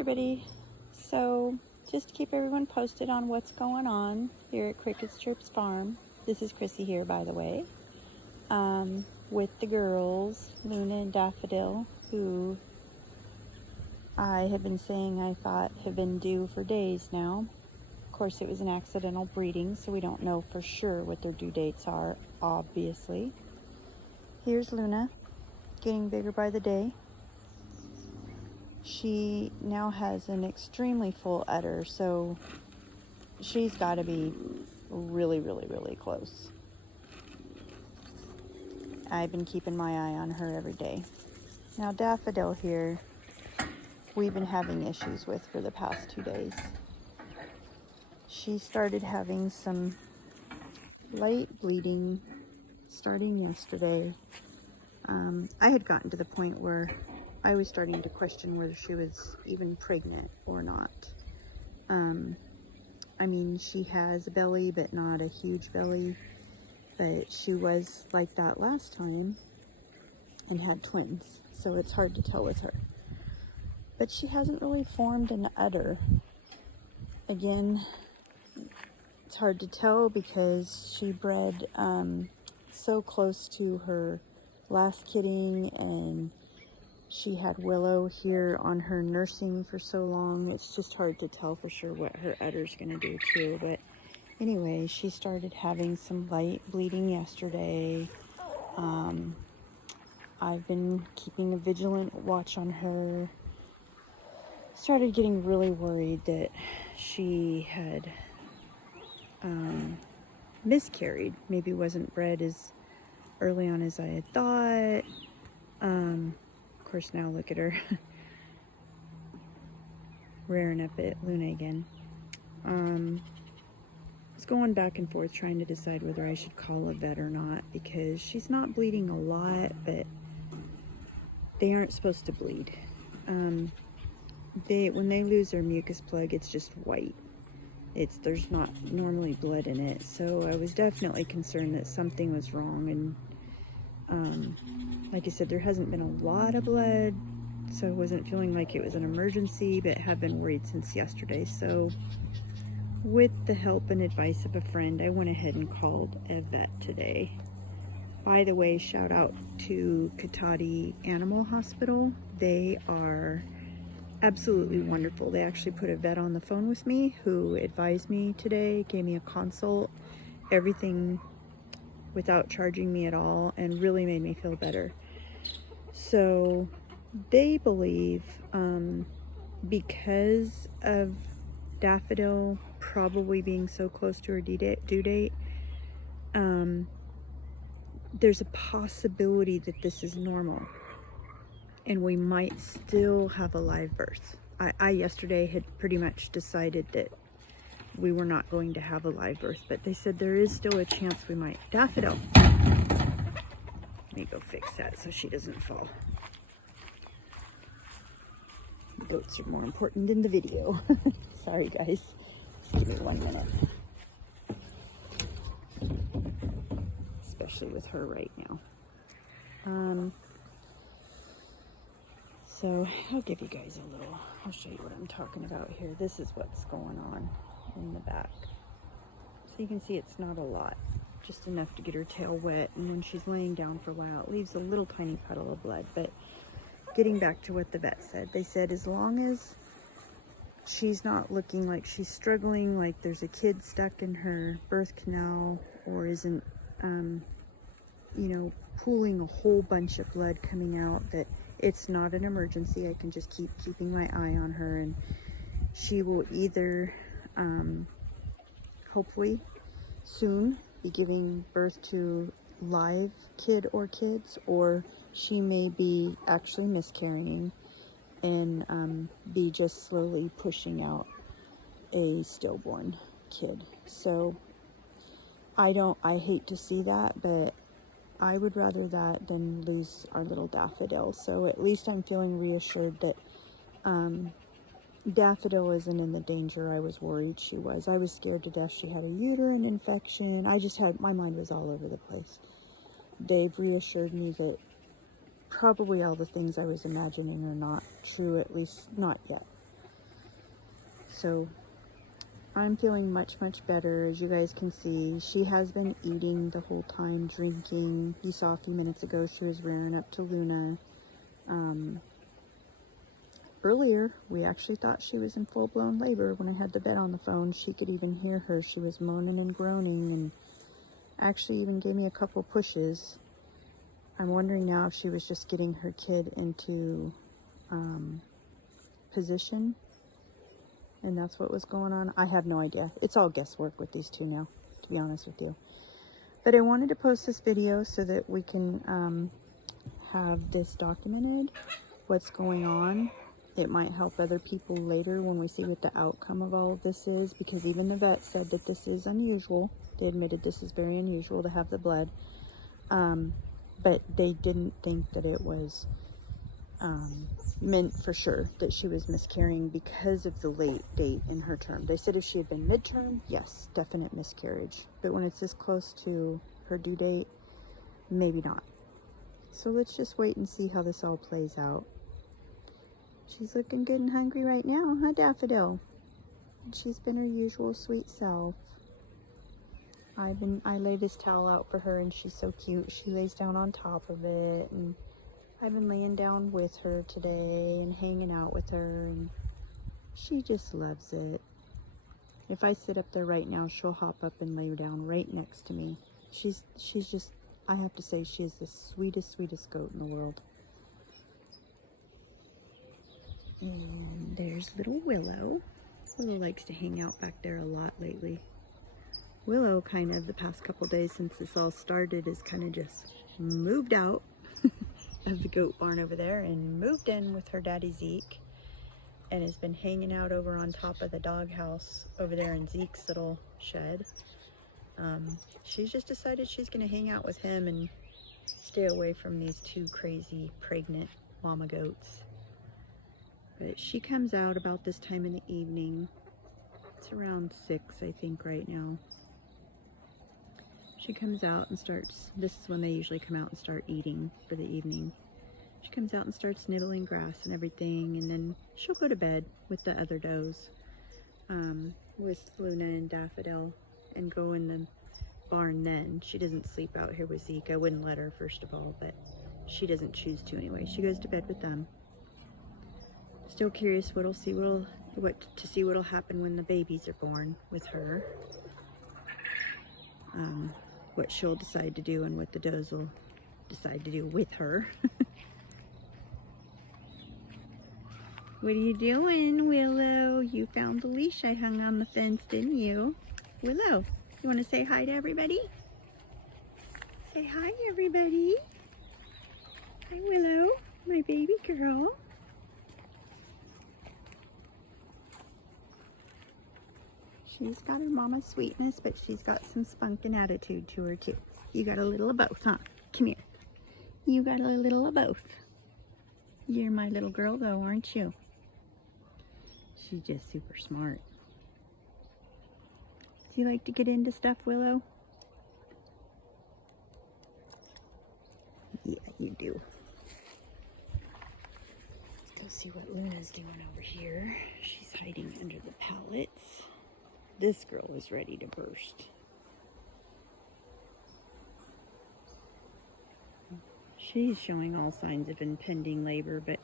everybody. So just to keep everyone posted on what's going on here at Cricket's Chirps Farm, this is Chrissy here, by the way, with the girls, Luna and Daffodil, who I have been saying I thought have been due for days now. Of course, it was an accidental breeding, so we don't know for sure what their due dates are, obviously. Here's Luna, getting bigger by the day. She now has an extremely full udder, so she's got to be really close. I've been keeping my eye on her every day. Now Daffodil here, we've been having issues with for the past 2 days. She started having some light bleeding starting yesterday. I had gotten to the point where I was starting to question whether she was even pregnant or not. I mean, she has a belly, but not a huge belly. But she was like that last time and had twins, so it's hard to tell with her. But she hasn't really formed an udder. Again, it's hard to tell because she bred so close to her last kidding, and she had Willow here on her nursing for so long. It's just hard to tell for sure what her udder's going to do too. But anyway, she started having some light bleeding yesterday. I've been keeping a vigilant watch on her. Started getting really worried that she had miscarried. Maybe wasn't bred as early on as I had thought. Of course, now look at her rearing up at Luna again. I was going back and forth trying to decide whether I should call a vet or not, because she's not bleeding a lot, but they aren't supposed to bleed. When they lose their mucus plug, it's just white. There's not normally blood in it, so I was definitely concerned that something was wrong. And like I said, there hasn't been a lot of blood, so I wasn't feeling like it was an emergency, but have been worried since yesterday. So with the help and advice of a friend, I went ahead and called a vet today. By the way, shout out to Katati Animal Hospital. They are absolutely wonderful. They actually put a vet on the phone with me who advised me today, gave me a consult, everything without charging me at all, and really made me feel better. So they believe because of Daffodil probably being so close to her due date, there's a possibility that this is normal and we might still have a live birth. I yesterday had pretty much decided that we were not going to have a live birth, but they said there is still a chance we might. Daffodil, let me go fix that so she doesn't fall. Goats are more important than the video. Sorry guys, just give me 1 minute. Especially with her right now. So I'll give you guys I'll show you what I'm talking about here. This is what's going on in the back. So you can see it's not a lot, just enough to get her tail wet, and when she's laying down for a while it leaves a little tiny puddle of blood. But getting back to what the vet said, they said as long as she's not looking like she's struggling, like there's a kid stuck in her birth canal, or isn't pooling a whole bunch of blood coming out, that it's not an emergency. I can just keep keeping my eye on her, and she will either hopefully soon be giving birth to live kid or kids, or she may be actually miscarrying and be just slowly pushing out a stillborn kid. So I hate to see that, but I would rather that than lose our little Daffodil. So at least I'm feeling reassured that Daffodil isn't in the danger I was worried she was. I was scared to death she had a uterine infection. My mind was all over the place. They've reassured me that probably all the things I was imagining are not true, at least not yet. So I'm feeling much, much better. As you guys can see, she has been eating the whole time, drinking. You saw a few minutes ago she was rearing up to Luna. Earlier, we actually thought she was in full-blown labor. When I had the vet on the phone, she could even hear her. She was moaning and groaning, and actually even gave me a couple pushes. I'm wondering now if she was just getting her kid into position, and that's what was going on. I have no idea. It's all guesswork with these two now, to be honest with you. But I wanted to post this video so that we can have this documented, what's going on. It might help other people later when we see what the outcome of all of this is, because even the vet said that this is unusual. They admitted this is very unusual to have the blood, but they didn't think that it was meant for sure that she was miscarrying because of the late date in her term. They said if she had been midterm, yes, definite miscarriage, but when it's this close to her due date, maybe not. So let's just wait and see how this all plays out. She's looking good and hungry right now, huh, Daffodil? She's been her usual sweet self. I lay this towel out for her, and she's so cute. She lays down on top of it, and I've been laying down with her today and hanging out with her, and she just loves it. If I sit up there right now, she'll hop up and lay down right next to me. She's just, I have to say, she is the sweetest, sweetest goat in the world. And there's little Willow. Willow likes to hang out back there a lot lately. Willow kind of the past couple days since this all started has kind of just moved out of the goat barn over there and moved in with her daddy Zeke, and has been hanging out over on top of the doghouse over there in Zeke's little shed. She's just decided she's going to hang out with him and stay away from these two crazy pregnant mama goats. But she comes out about this time in the evening. It's around 6, I think, right now. She comes out and starts, this is when they usually come out and start eating for the evening. She comes out and starts nibbling grass and everything, and then she'll go to bed with the other does, with Luna and Daffodil, and go in the barn then. She doesn't sleep out here with Zeke. I wouldn't let her, first of all, but she doesn't choose to anyway. She goes to bed with them. Still curious to see what'll happen when the babies are born with her. What she'll decide to do and what the does will decide to do with her. What are you doing, Willow? You found the leash I hung on the fence, didn't you? Willow, you want to say hi to everybody? Say hi, everybody. Hi, Willow, my baby girl. She's got her mama's sweetness, but she's got some spunk and attitude to her too. You got a little of both, huh? Come here. You got a little of both. You're my little girl though, aren't you? She's just super smart. Do you like to get into stuff, Willow? Yeah, you do. Let's go see what Luna's doing over here. She's hiding under the pallets. This girl is ready to burst. She's showing all signs of impending labor, but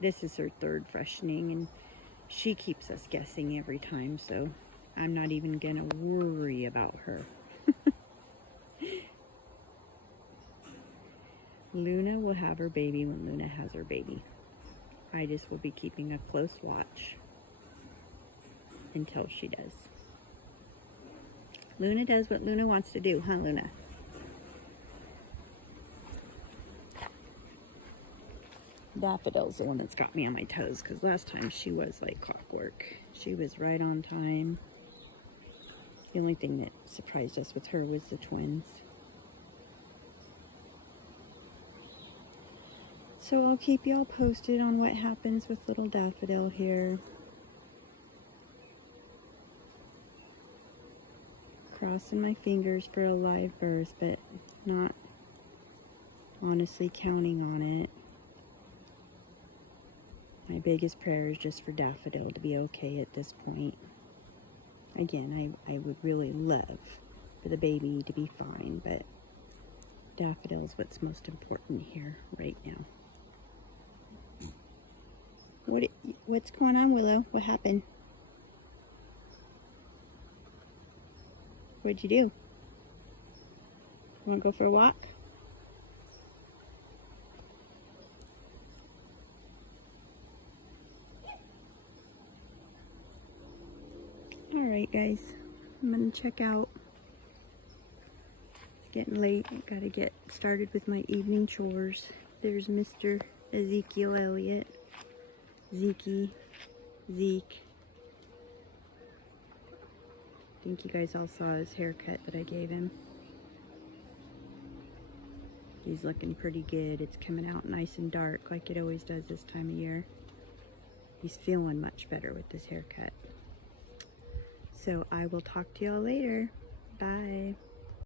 this is her 3rd freshening, and she keeps us guessing every time, so I'm not even gonna worry about her. Luna will have her baby when Luna has her baby. I just will be keeping a close watch until she does. Luna does what Luna wants to do, huh, Luna? Daffodil's the one that's got me on my toes, because last time she was like clockwork. She was right on time. The only thing that surprised us with her was the twins. So I'll keep y'all posted on what happens with little Daffodil here. Crossing my fingers for a live birth, but not honestly counting on it. My biggest prayer is just for Daffodil to be okay at this point. Again, I would really love for the baby to be fine, but Daffodil's what's most important here right now. What's going on, Willow? What happened? What'd you do? Want to go for a walk? Alright guys, I'm gonna check out. It's getting late. I gotta get started with my evening chores. There's Mr. Ezekiel Elliott. Zeke. I think you guys all saw his haircut that I gave him. He's looking pretty good. It's coming out nice and dark like it always does this time of year. He's feeling much better with this haircut. So I will talk to y'all later. Bye.